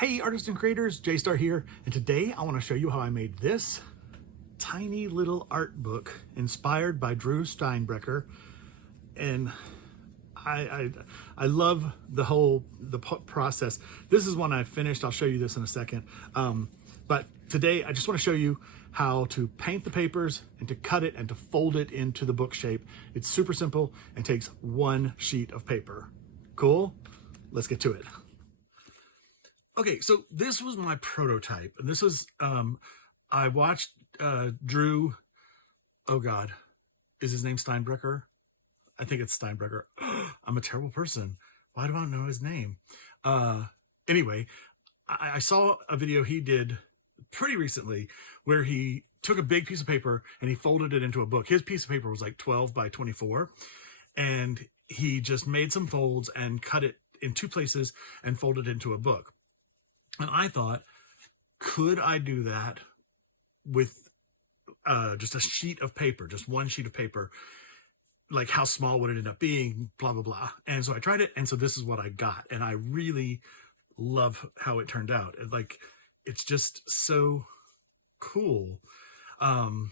Hey artists and creators, J-Star here, and today I want to show you how I made this tiny little art book inspired by Drew Steinbrecher. And I love the process. This is one I finished. I'll show you this in a second. But today I just want to show you how to paint the papers and to cut it and to fold it into the book shape. It's super simple and takes one sheet of paper. Cool? Let's get to it. Okay, so this was my prototype, and this was, I watched Drew, oh God, is his name Steinbrecher? I think it's Steinbrecher. I'm a terrible person. Why do I not know his name? Anyway, I saw a video he did pretty recently where he took a big piece of paper and he folded it into a book. His piece of paper was like 12 by 24, and he just made some folds and cut it in two places and folded it into a book. And I thought, could I do that with just a sheet of paper, just one sheet of paper? Like, how small would it end up being, blah, blah, blah. And so I tried it, and so this is what I got. And I really love how it turned out. It's just so cool. But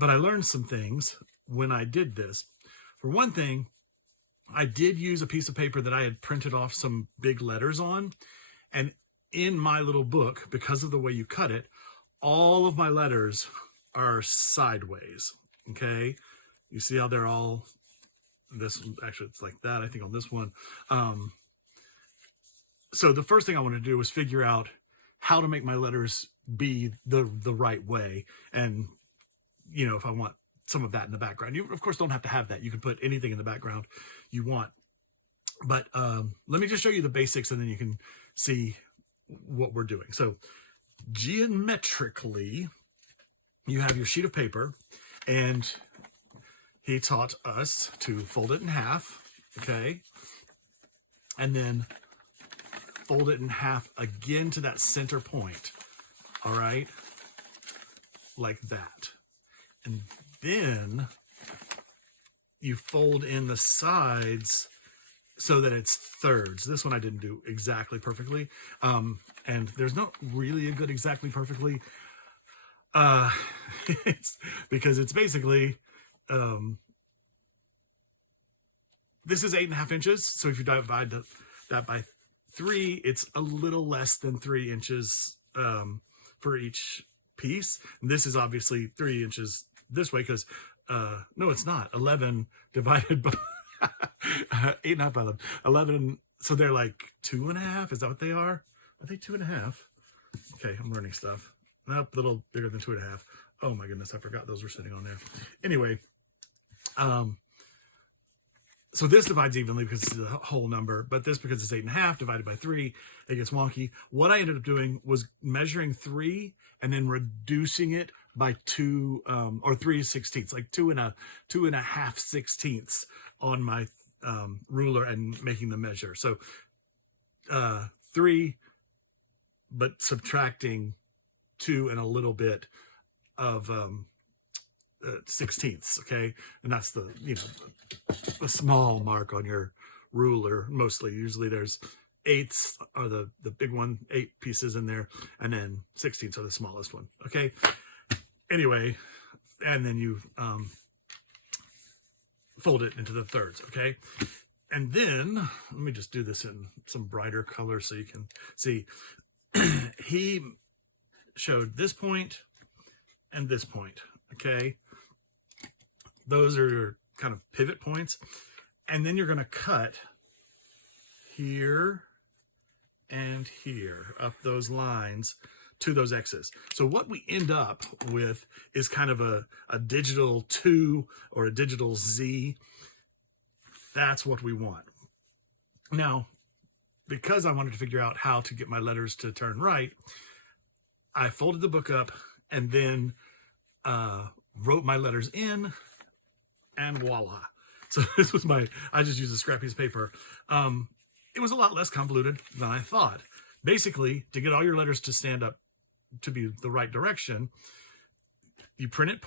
I learned some things when I did this. For one thing, I did use a piece of paper that I had printed off some big letters on. And in my little book, because of the way you cut it, all of my letters are sideways, okay? You see how they're all, this one, actually it's like that, I think on this one. So the first thing I wanted to do was figure out how to make my letters be the right way. And, you know, if I want some of that in the background. You, of course, don't have to have that. You can put anything in the background you want. But let me just show you the basics, and then you can see what we're doing. So geometrically, you have your sheet of paper, and he taught us to fold it in half, okay? And then fold it in half again to that center point, all right? Like that. And then you fold in the sides so that it's thirds. This one I didn't do exactly perfectly. And there's not really a good exactly perfectly. It's because it's basically, this is 8.5 inches. So if you divide that by 3, it's a little less than 3 inches for each piece. And this is obviously 3 inches this way, because no, it's not 11 divided by 8.5 by 11, so they're like 2.5. Is that what they are they 2.5? Okay, I'm learning stuff. Nope, a little bigger than 2.5. Oh my goodness, I forgot those were sitting on there. Anyway, so this divides evenly because it's a whole number, but this, because it's 8.5 divided by 3, it gets wonky. What I ended up doing was measuring 3 and then reducing it by 2 or 3/16, like 2.5 sixteenths on my ruler, and making the measure. So 3, but subtracting 2 and a little bit of sixteenths, okay? And that's the, you know, a small mark on your ruler. Mostly, usually there's 8ths are the big one, 8 pieces in there, and then 16ths are the smallest one, okay? Anyway, and then you fold it into the thirds, okay? And then, let me just do this in some brighter color so you can see. He showed this point and this point, okay? Those are your kind of pivot points. And then you're gonna cut here and here, up those lines to those X's. So what we end up with is kind of a digital 2 or a digital Z. That's what we want. Now, because I wanted to figure out how to get my letters to turn right, I folded the book up and then wrote my letters in, and voila. So this was I just used a scrap piece of paper. It was a lot less convoluted than I thought. Basically, to get all your letters to stand up to be the right direction, you print it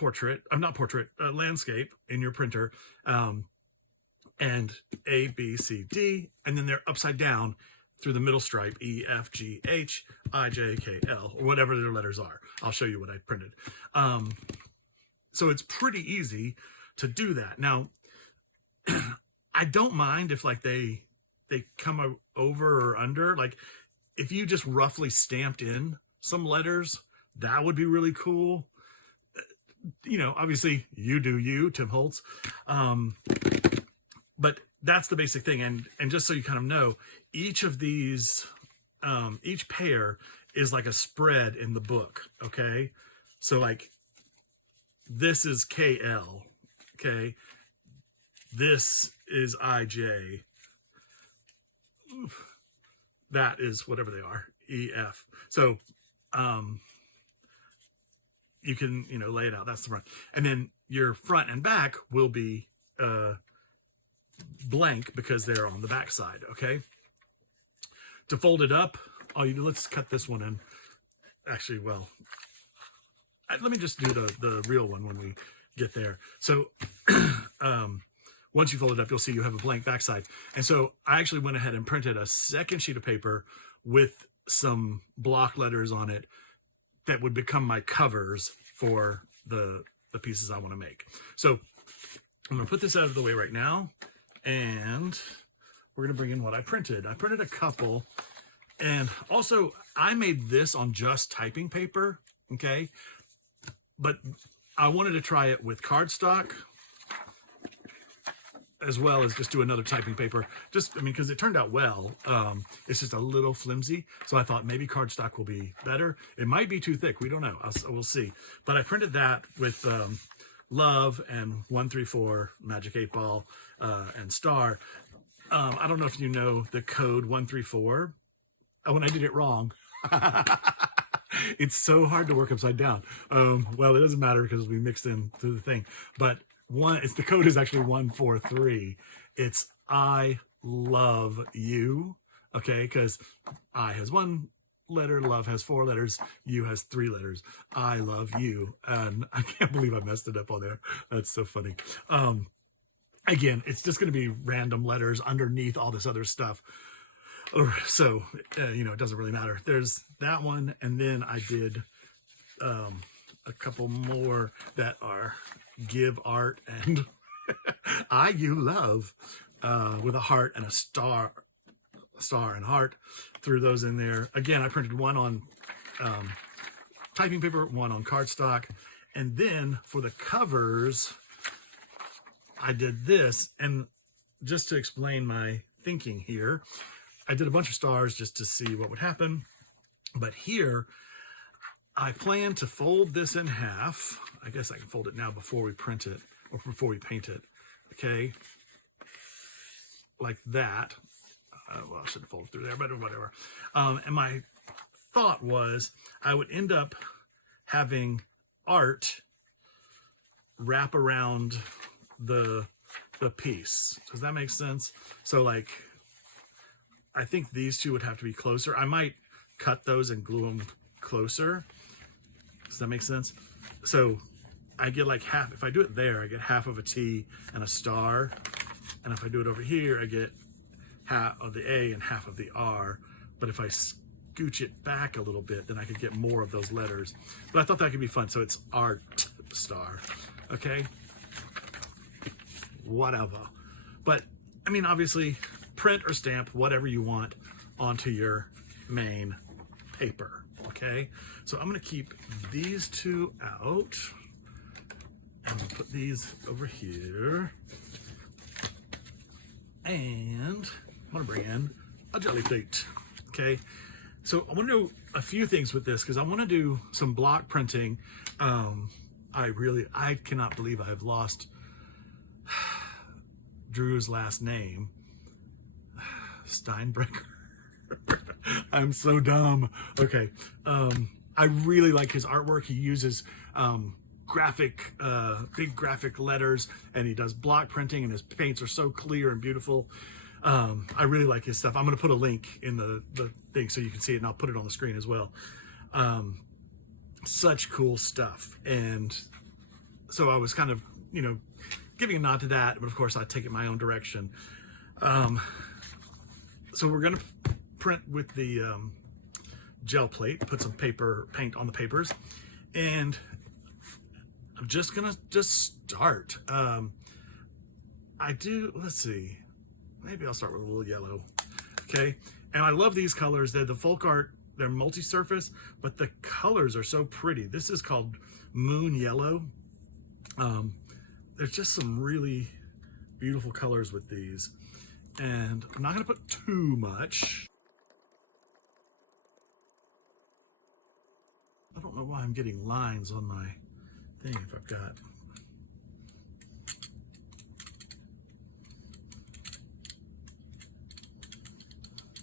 landscape in your printer, and A, B, C, D, and then they're upside down through the middle stripe, E, F, G, H, I, J, K, L, or whatever their letters are. I'll show you what I printed. So it's pretty easy to do that. Now, I don't mind if like they come over or under. Like if you just roughly stamped in some letters, that would be really cool. You know, obviously you do you, Tim Holtz. But that's the basic thing. And just so you kind of know, each of these, each pair is like a spread in the book. Okay. So like this is KL. Okay. This is IJ. That is whatever they are, EF. So, you can, you know, lay it out. That's the front. And then your front and back will be blank because they're on the back side, okay? To fold it up, all you do, let's cut this one in. Actually, well, let me just do the real one when we get there. So, once you fold it up, you'll see you have a blank backside. And so I actually went ahead and printed a second sheet of paper with some block letters on it that would become my covers for the pieces I want to make. So I'm going to put this out of the way right now, and we're going to bring in what I printed. I printed a couple, and also I made this on just typing paper, okay? But I wanted to try it with cardstock, as well as just do another typing paper. Just, I mean, because it turned out well. It's just a little flimsy. So I thought maybe cardstock will be better. It might be too thick. We don't know. We'll see. But I printed that with Love and 134, Magic 8 Ball, and Star. I don't know if you know the code 134. Oh, when I did it wrong. It's so hard to work upside down. Well, it doesn't matter because we mixed in through the thing. But the code is actually 143. It's I love you. Okay, because I has one letter, love has 4 letters, you has 3 letters. I love you. And I can't believe I messed it up on there. That's so funny. Again, it's just going to be random letters underneath all this other stuff. So, you know, it doesn't really matter. There's that one. And then I did a couple more that are give art and I you love with a heart and a star and heart. Threw those in there. Again, I printed one on typing paper, one on cardstock, and then for the covers I did this. And just to explain my thinking here, I did a bunch of stars just to see what would happen, but here I plan to fold this in half. I guess I can fold it now before we print it, or before we paint it. Okay. Like that. Well, I shouldn't fold it through there, but whatever. And my thought was I would end up having art wrap around the piece. Does that make sense? So like, I think these two would have to be closer. I might cut those and glue them closer. Does that make sense? So I get like half, if I do it there, I get half of a T and a star. And if I do it over here, I get half of the A and half of the R. But if I scooch it back a little bit, then I could get more of those letters. But I thought that could be fun. So it's art star. Okay. Whatever. But I mean, obviously print or stamp whatever you want onto your main paper. Okay, so I'm going to keep these two out. I'm going to put these over here. And I'm going to bring in a jelly plate. Okay, so I want to do a few things with this because I want to do some block printing. I cannot believe I've lost Drew's last name. Steinbrecher. I'm so dumb. Okay. I really like his artwork. He uses big graphic letters, and he does block printing, and his paints are so clear and beautiful. I really like his stuff. I'm going to put a link in the thing so you can see it, and I'll put it on the screen as well. Such cool stuff. And so I was kind of, you know, giving a nod to that, but of course I take it my own direction. So we're going to print with the gel plate, put some paint on the papers, and I'm just gonna start. Let's see, maybe I'll start with a little yellow. Okay, and I love these colors. They're the folk art, they're multi-surface, but the colors are so pretty. This is called Moon Yellow. There's just some really beautiful colors with these, and I'm not gonna put too much. I don't know why I'm getting lines on my thing if I've got.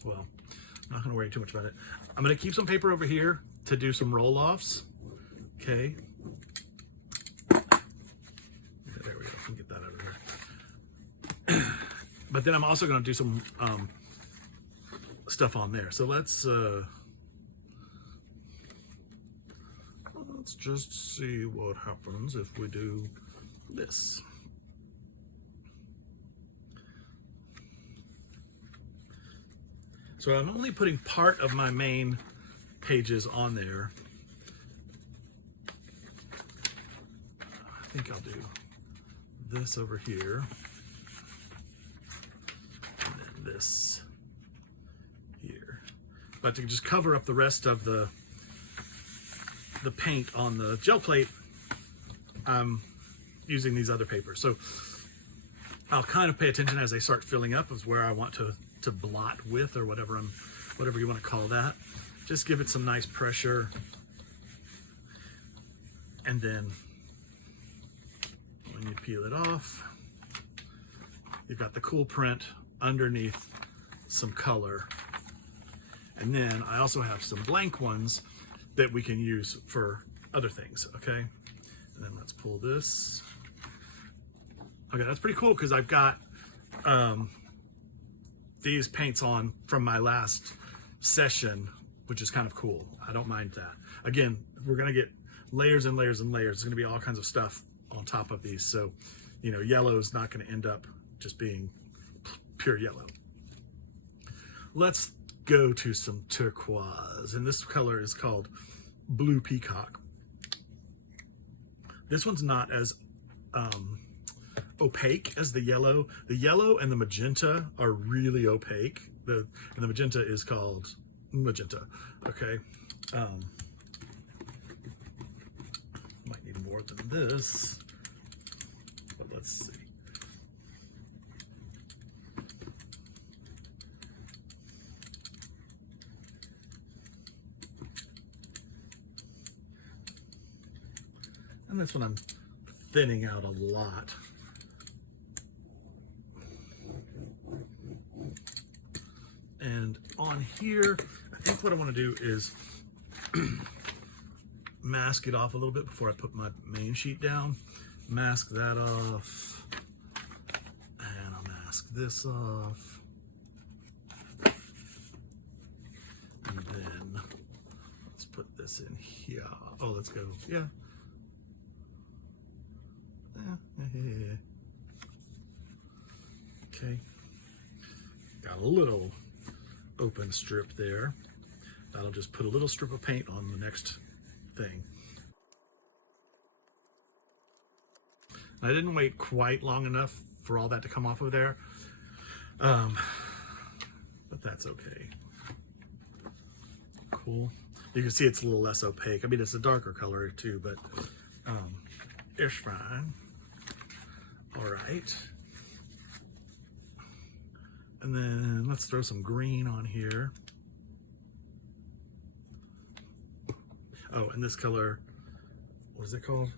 Well, I'm not gonna worry too much about it. I'm gonna keep some paper over here to do some roll-offs. Okay. There we go, I can get that out of there. But then I'm also gonna do some stuff on there. So let's just see what happens if we do this. So I'm only putting part of my main pages on there. I think I'll do this over here, and then this here. But to just cover up the rest of the paint on the gel plate, I'm using these other papers. So I'll kind of pay attention as they start filling up as where I want to blot with, or whatever you want to call that. Just give it some nice pressure, and then when you peel it off, you've got the cool print underneath some color. And then I also have some blank ones that we can use for other things, okay? And then let's pull this. Okay, that's pretty cool because I've got these paints on from my last session, which is kind of cool. I don't mind that. Again, we're gonna get layers and layers and layers. There's gonna be all kinds of stuff on top of these. So, you know, yellow is not gonna end up just being pure yellow. Let's go to some turquoise, and this color is called Blue Peacock. This one's not as opaque as the yellow. The yellow and the magenta are really opaque. And the magenta is called magenta. Okay. Might need more than this, but let's see. And this one I'm thinning out a lot. And on here, I think what I want to do is mask it off a little bit before I put my main sheet down. Mask that off. And I'll mask this off. And then let's put this in here. Oh, let's go. Yeah. Okay. Got a little open strip there. That'll just put a little strip of paint on the next thing. I didn't wait quite long enough for all that to come off of there, but that's okay. Cool. You can see it's a little less opaque. I mean, it's a darker color too, but it's fine. All right. And then let's throw some green on here. Oh, and this color, what is it called?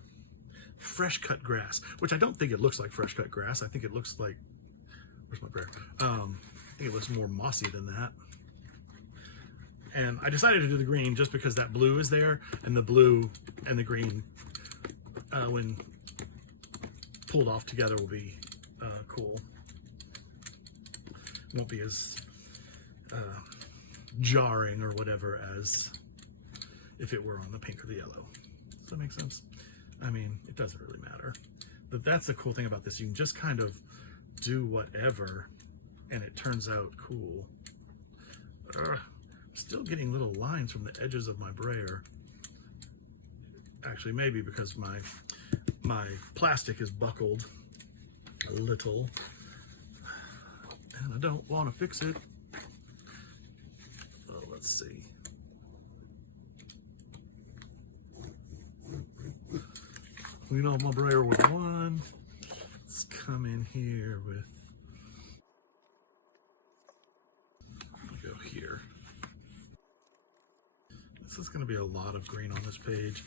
Fresh cut grass, which I don't think it looks like fresh cut grass. I think it looks like, where's my prayer? I think it looks more mossy than that. And I decided to do the green just because that blue is there, and the blue and the green, when pulled off together, will be cool. Won't be as jarring or whatever as if it were on the pink or the yellow. Does that make sense? I mean, it doesn't really matter. But that's the cool thing about this. You can just kind of do whatever, and it turns out cool. Still getting little lines from the edges of my brayer. Actually, maybe because my plastic is buckled a little, and I don't want to fix it. Oh, let's see. Clean off my brayer with one. Let's come in here with, go here. This is going to be a lot of green on this page,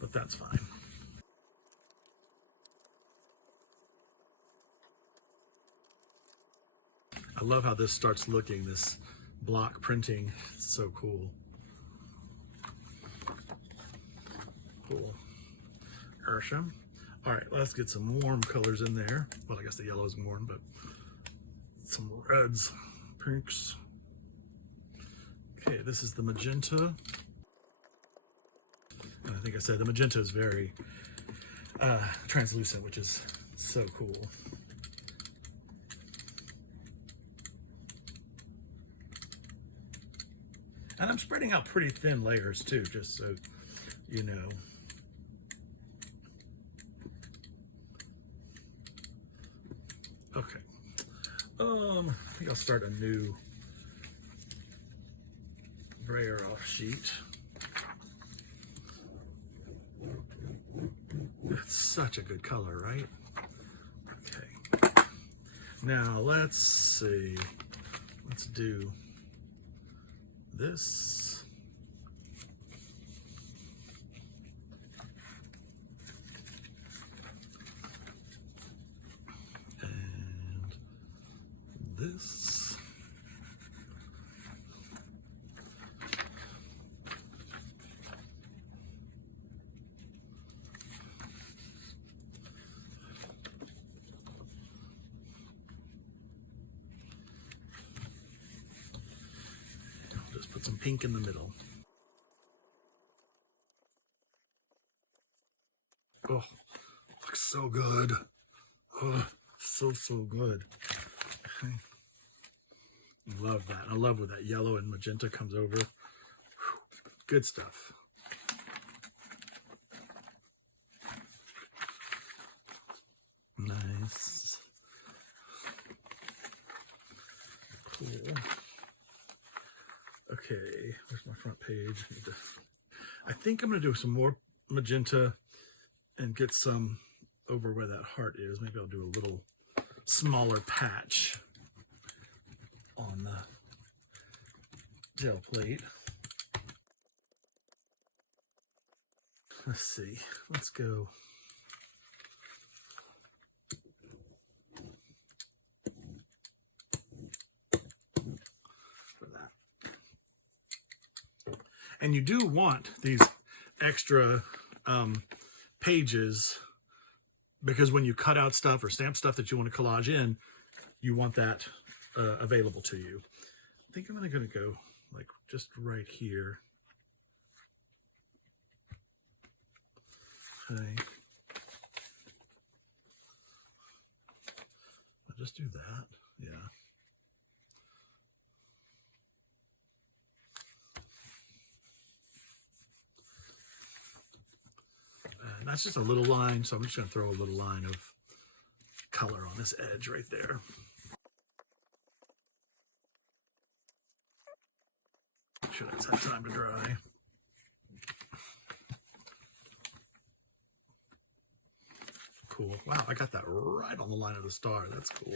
but that's fine. I love how this starts looking, this block printing. It's so cool. Cool. Ursham. All right, let's get some warm colors in there. Well, I guess the yellow is warm, but some reds, pinks. Okay, this is the magenta. And I think I said the magenta is very translucent, which is so cool. And I'm spreading out pretty thin layers too, just so you know. Okay. I think I'll start a new brayer off sheet. It's such a good color, right? Okay. Now let's see. Let's do this. And this. Just put some pink in the middle. Oh, looks so good. Oh, so good. Okay. Love that. I love where that yellow and magenta comes over. Whew. Good stuff. Nice. Cool. Okay, where's my front page? I think I'm going to do some more magenta and get some over where that heart is. Maybe I'll do a little smaller patch on the gel plate. Let's see. Let's go. For that. And you do want these extra pages, because when you cut out stuff or stamp stuff that you want to collage in, you want that available to you. I think I'm going to go like just right here. Okay. I'll just do that. Yeah. And that's just a little line, so I'm just going to throw a little line of color on this edge right there. Make sure that's had time to dry. Cool. Wow, I got that right on the line of the star. That's cool.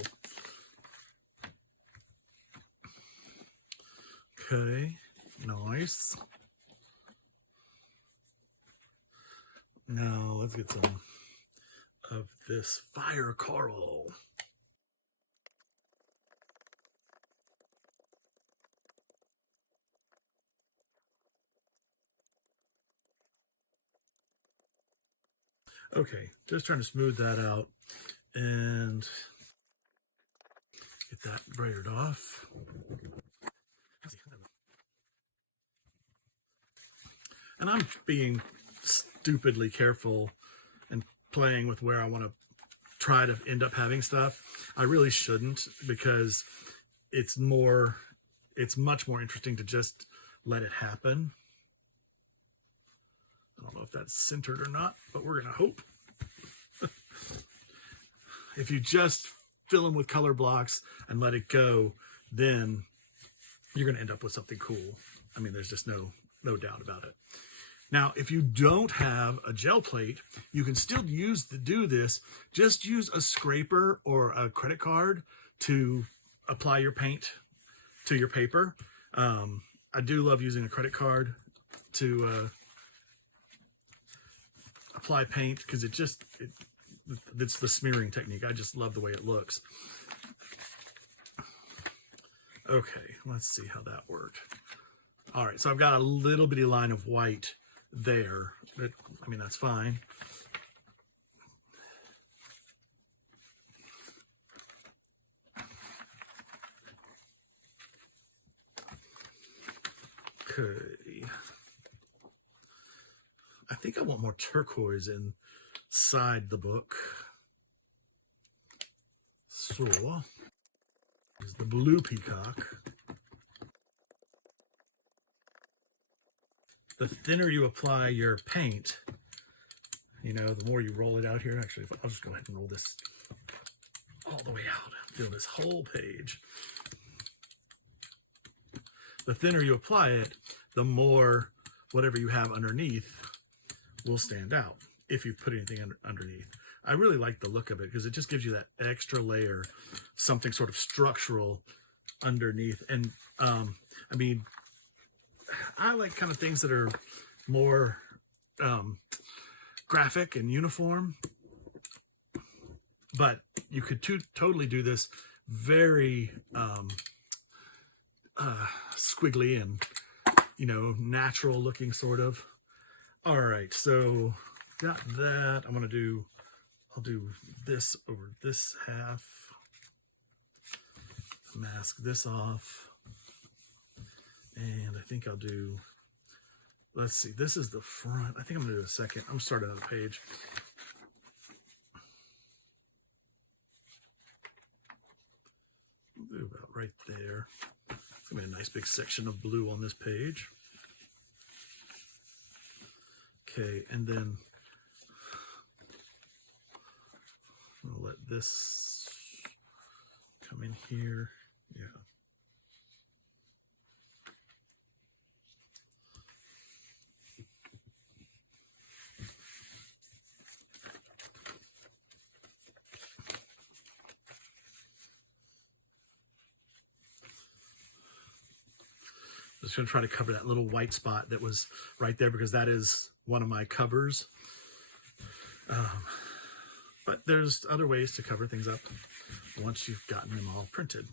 Okay, nice. Now let's get some of this fire coral. Okay, just trying to smooth that out and get that braided off. And I'm being stupidly careful and playing with where I want to try to end up having stuff. I really shouldn't, because it's more it's much more interesting to just let it happen. I don't know if that's centered or not, but we're going to hope. If you just fill them with color blocks and let it go, then you're going to end up with something cool. I mean, there's just no doubt about it. Now, if you don't have a gel plate, you can still do this. Just use a scraper or a credit card to apply your paint to your paper. I do love using a credit card to apply paint because it's the smearing technique. I just love the way it looks. Okay, let's see how that worked. All right, so I've got a little bitty line of white there. I mean, that's fine. Okay. I think I want more turquoise inside the book. So, here's the blue peacock. The thinner you apply your paint, you know, the more you roll it out here. Actually, I'll just go ahead and roll this all the way out. Fill this whole page. The thinner you apply it, the more whatever you have underneath will stand out if you put anything underneath. I really like the look of it because it just gives you that extra layer, something sort of structural underneath. And I mean, I like kind of things that are more graphic and uniform, but you could totally do this very squiggly and, you know, natural looking sort of. All right, so got that. I'll do this over this half, mask this off. And I think I'll do, let's see, this is the front. I think I'm gonna do a second. I'm starting on a page. I'll do about right there. It's gonna be a nice big section of blue on this page. Okay, and then I'll let this come in here. Yeah. Just going to try to cover that little white spot that was right there because that is one of my covers. But there's other ways to cover things up once you've gotten them all printed.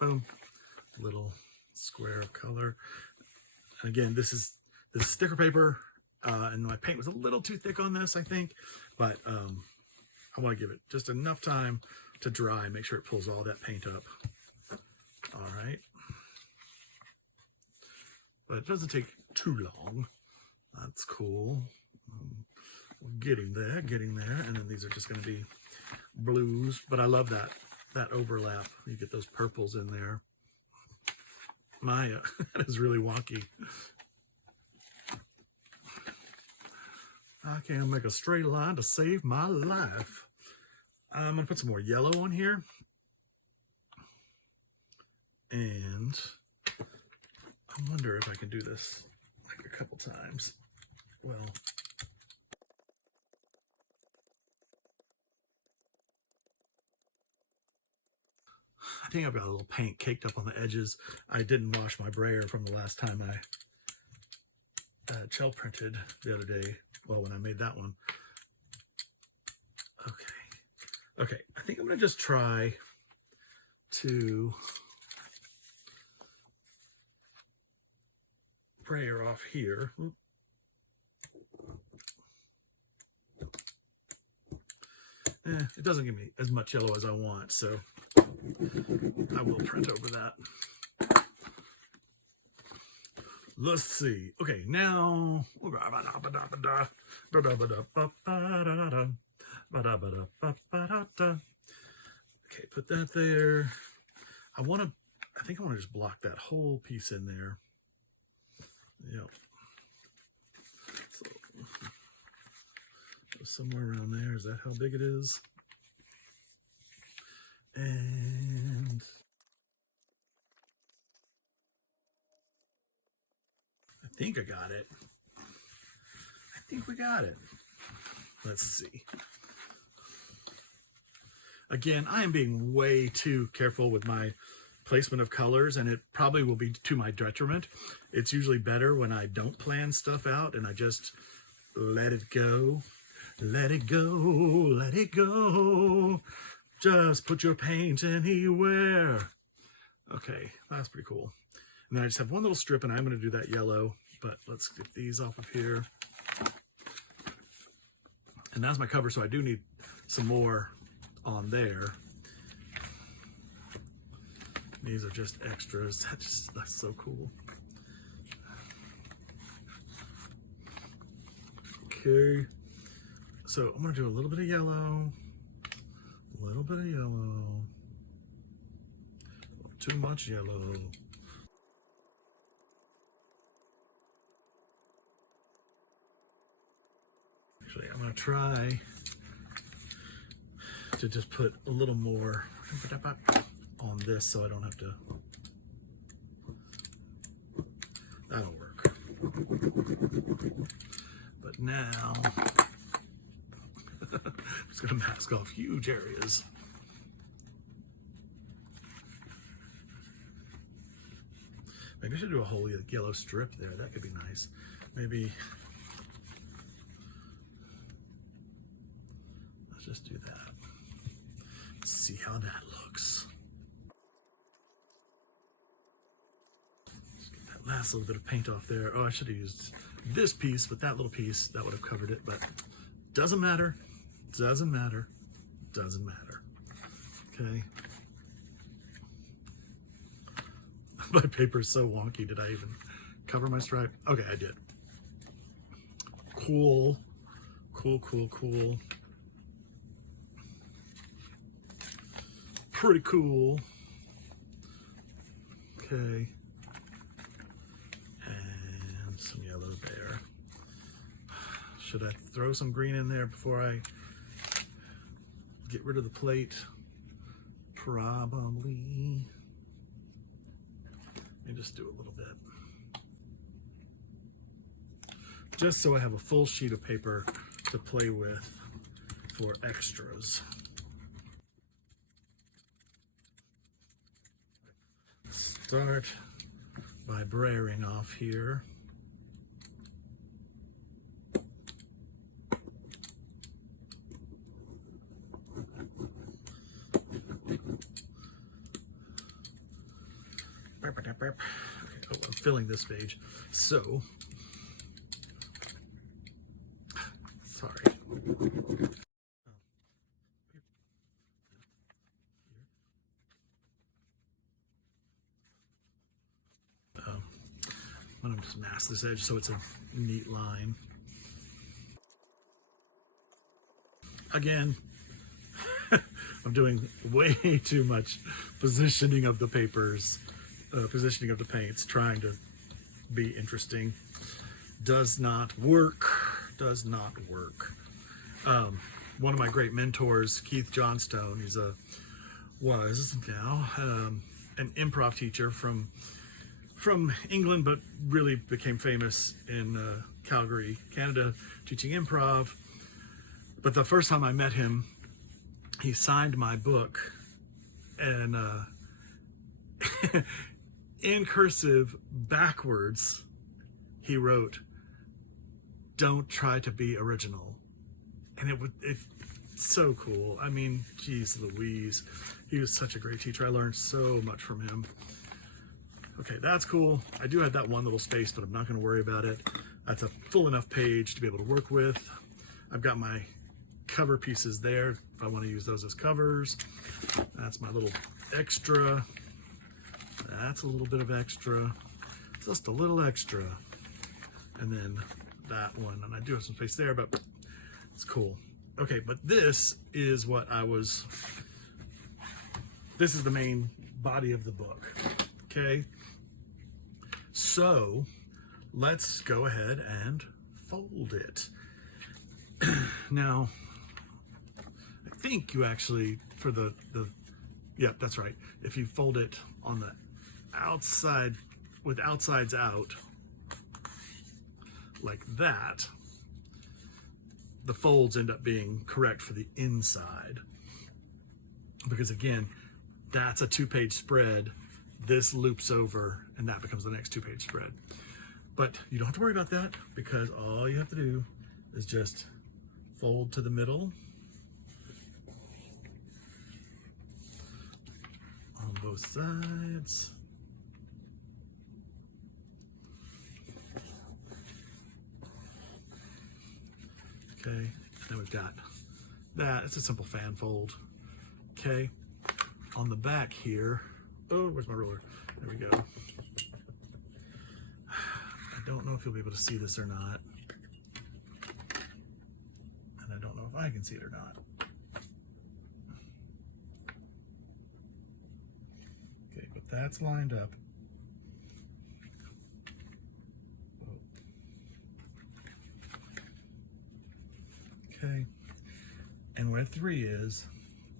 Boom, little square of color. And again, this is sticker paper, and my paint was a little too thick on this, I think, but I want to give it just enough time to dry, make sure it pulls all that paint up. All right, but it doesn't take too long. That's cool. We're getting there, and then these are just going to be blues. But I love that overlap. You get those purples in there. Maya, that is really wonky. I can't make a straight line to save my life. I'm going to put some more yellow on here. And I wonder if I can do this like a couple times. Well, I think I've got a little paint caked up on the edges. I didn't wash my brayer from the last time I gel printed the other day. Well, when I made that one. Okay, I think I'm gonna just try to brayer off here. It doesn't give me as much yellow as I want, so I will print over that. Let's see. Okay, now okay, put that there. I think I want to just block that whole piece in there. Yep. So somewhere around there, is that how big it is? And I think I got it. I think we got it. Let's see. Again, I am being way too careful with my placement of colors, and it probably will be to my detriment. It's usually better when I don't plan stuff out and I just let it go. Let it go, let it go. Just put your paint anywhere. Okay, that's pretty cool. And then I just have one little strip, and I'm going to do that yellow, but let's get these off of here. And that's my cover, so I do need some more on there. These are just extras. That's so cool. Okay, so I'm gonna do a little bit of yellow, a little bit of yellow, not too much yellow. Actually, I'm gonna try to just put a little more on this so I don't have to. That'll work. But now, I'm just gonna mask off huge areas. Maybe I should do a whole yellow strip there. That could be nice. Maybe, let's just do that. Let's see how that looks. Let's get that last little bit of paint off there. Oh, I should have used this piece, but that little piece, that would have covered it, but doesn't matter. Doesn't matter. Doesn't matter. Okay. My paper's so wonky. Did I even cover my stripe? Okay, I did. Cool. Cool, cool, cool. Pretty cool. Okay. And some yellow there. Should I throw some green in there before I get rid of the plate? Probably. Let me just do a little bit. Just so I have a full sheet of paper to play with for extras. Start by braying off here. Okay, oh, I'm filling this page. So, sorry. I'm going to just mask this edge so it's a neat line. Again, I'm doing way too much positioning of the papers, positioning of the paints, trying to be interesting. Does not work. Does not work. One of my great mentors, Keith Johnstone, was now an improv teacher from England, but really became famous in Calgary, Canada, teaching improv. But the first time I met him, he signed my book, and in cursive backwards, he wrote, "Don't try to be original." And it's so cool. I mean, geez Louise, he was such a great teacher. I learned so much from him. Okay, that's cool. I do have that one little space, but I'm not going to worry about it. That's a full enough page to be able to work with. I've got my cover pieces there if I want to use those as covers. That's my little extra. That's a little bit of extra. Just a little extra. And then that one. And I do have some space there, but it's cool. Okay, but this is what this is the main body of the book. Okay, so let's go ahead and fold it. Now, I think you actually, for the yep, that's right. If you fold it on the outside, with outsides out, like that, the folds end up being correct for the inside. Because again, that's a 2-page spread. This loops over and that becomes the next 2-page spread. But you don't have to worry about that, because all you have to do is just fold to the middle on both sides. Okay, then we've got that. It's a simple fan fold. Okay, on the back here, oh, where's my ruler? There we go. I don't know if you'll be able to see this or not. And I don't know if I can see it or not. Okay, but that's lined up. Okay, and where 3 is,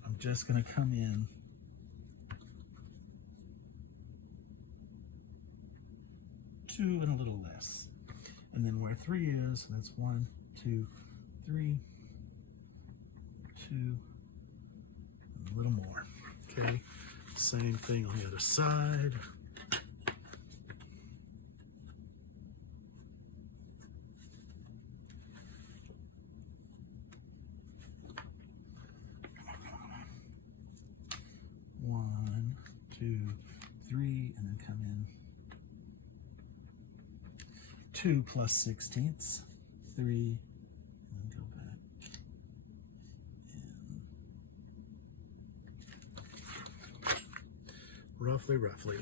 I'm just going to come in two and a little less. And then where 3 is, that's 1, 2, 3, 2, and a little more. Okay, same thing on the other side. One, 2, 3, and then come in 2 plus 16ths, 3, and then go back in. Roughly.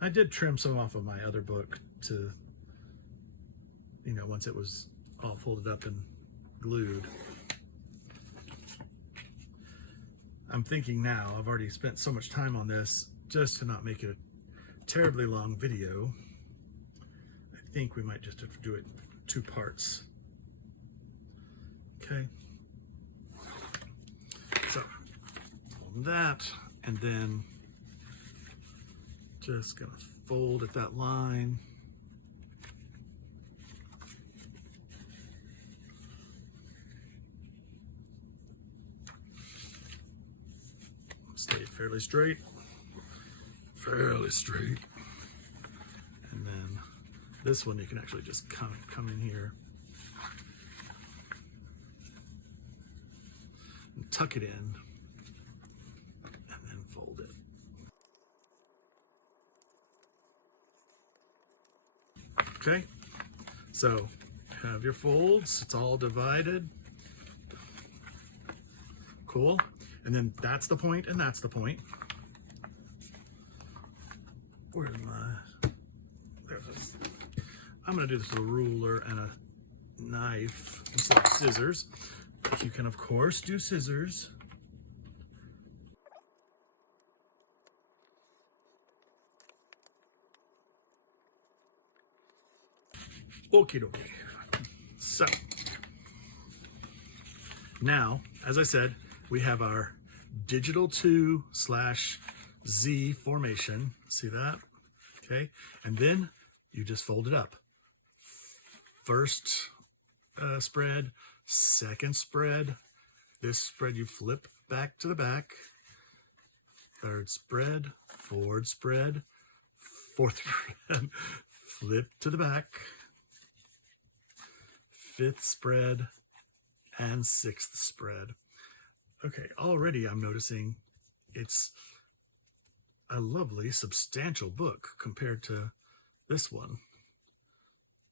I did trim some off of my other book to, you know, once it was all folded up and glued. I'm thinking now, I've already spent so much time on this, just to not make it a terribly long video, I think we might just have to do it 2 parts. Okay. So, fold that, and then just gonna fold at that line. Stay fairly straight. And then this one you can actually just come in here and tuck it in and then fold it. Okay, so have your folds, it's all divided. Cool. And then that's the point, and that's the point. Where's my, there's this. I'm gonna do this with a ruler and a knife instead of scissors. You can, of course, do scissors. Okie dokie. So, now, as I said, we have our digital 2/Z formation. See that? Okay. And then you just fold it up. First spread, second spread. This spread you flip back to the back. Third spread, fourth spread, flip to the back. Fifth spread, and sixth spread. Okay, already I'm noticing it's a lovely, substantial book compared to this one.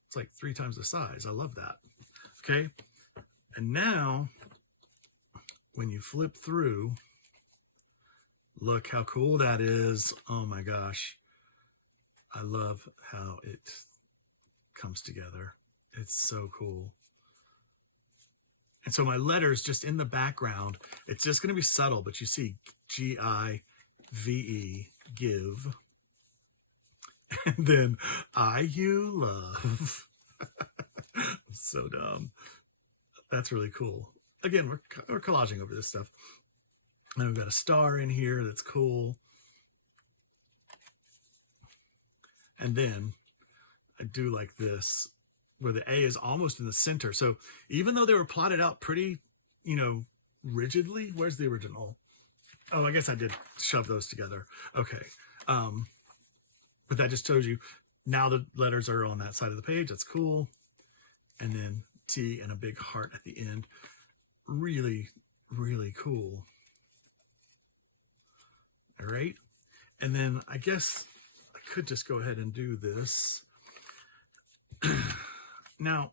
It's like 3 times the size. I love that. Okay, and now when you flip through, look how cool that is. Oh my gosh. I love how it comes together. It's so cool. And so my letters just in the background, it's just going to be subtle, but you see G-I-V-E, give. And then I-U, love. I'm so dumb. That's really cool. Again, we're collaging over this stuff. And we've got a star in here that's cool. And then I do like this, where the A is almost in the center. So even though they were plotted out pretty, you know, rigidly, where's the original? Oh, I guess I did shove those together. Okay. But that just shows you now the letters are on that side of the page. That's cool. And then T and a big heart at the end. Really, really cool. All right. And then I guess I could just go ahead and do this. Now,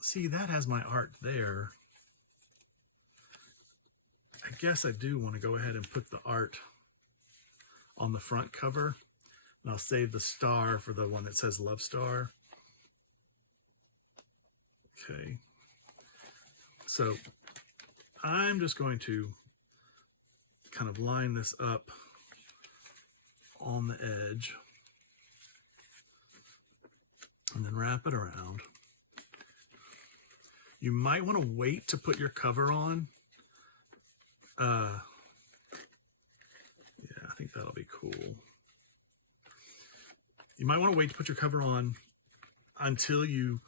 see, that has my art there. I guess I do want to go ahead and put the art on the front cover. And I'll save the star for the one that says Love Star. Okay. So I'm just going to kind of line this up on the edge and then wrap it around. You might want to wait to put your cover on. Yeah, I think that'll be cool. You might want to wait to put your cover on until you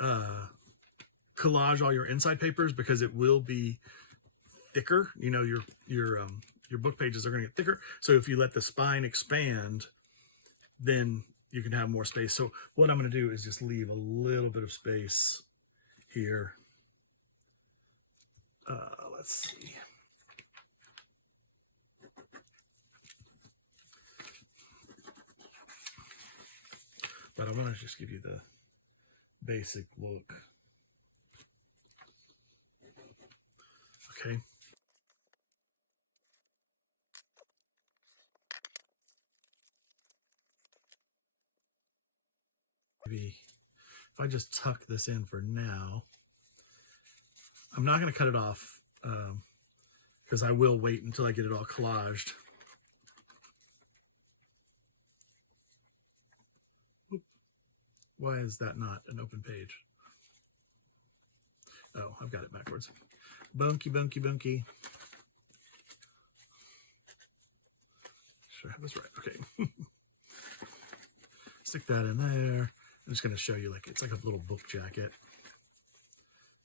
collage all your inside papers, because it will be thicker. You know, your book pages are going to get thicker. So if you let the spine expand, then you can have more space. So what I'm going to do is just leave a little bit of space here. Let's see. But I want to just give you the basic look. Okay. Maybe if I just tuck this in for now, I'm not going to cut it off because I will wait until I get it all collaged. Why is that not an open page? Oh, I've got it backwards. Bunky, bunky, bunky. Should I have this right? Okay. Stick that in there. I'm just going to show you, like, it's like a little book jacket.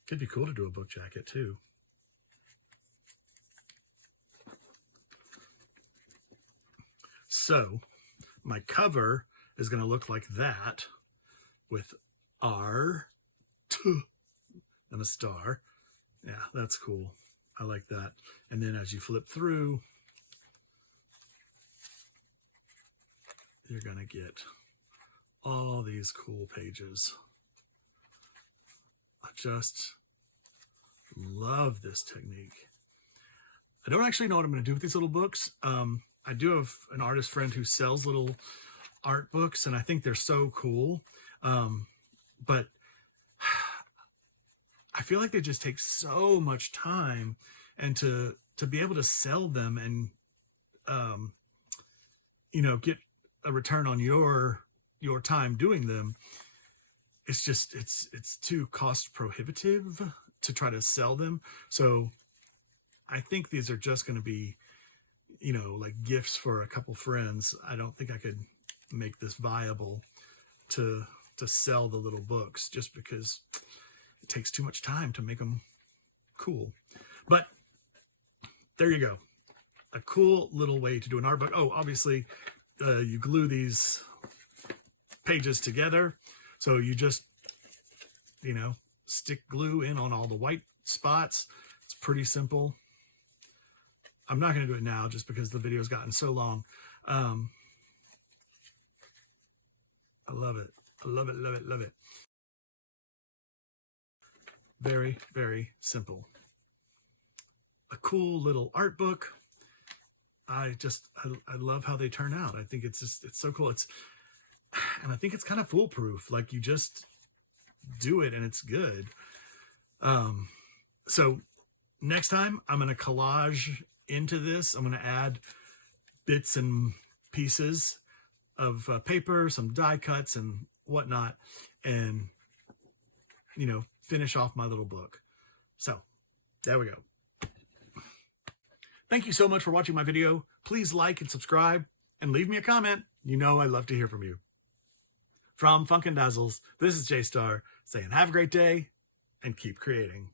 Could be cool to do a book jacket too. So my cover is going to look like that, with R, T, and a star. Yeah, that's cool. I like that. And then as you flip through, you're going to get all these cool pages. I just love this technique. I don't actually know what I'm going to do with these little books. I do have an artist friend who sells little art books, and I think they're so cool. But I feel like they just take so much time, and to be able to sell them and you know, get a return on your time doing them, it's just it's too cost prohibitive to try to sell them. So I think these are just going to be, you know, like gifts for a couple friends. I don't think I could make this viable to sell the little books, just because it takes too much time to make them cool. But there you go. A cool little way to do an art book. Oh, obviously, you glue these pages together. So you just, you know, stick glue in on all the white spots. It's pretty simple. I'm not going to do it now just because the video's gotten so long. I love it. I love it, love it, love it. Very, very simple. A cool little art book. I love how they turn out. I think it's so cool. And I think it's kind of foolproof. Like, you just, do it and it's good. So next time I'm going to collage into this. I'm going to add bits and pieces of paper, some die cuts and whatnot, and, you know, finish off my little book. So there we go. Thank you so much for watching my video. Please like and subscribe and leave me a comment. You know I'd love to hear from you. From Funk and Dazzles, this is J-Star saying have a great day and keep creating.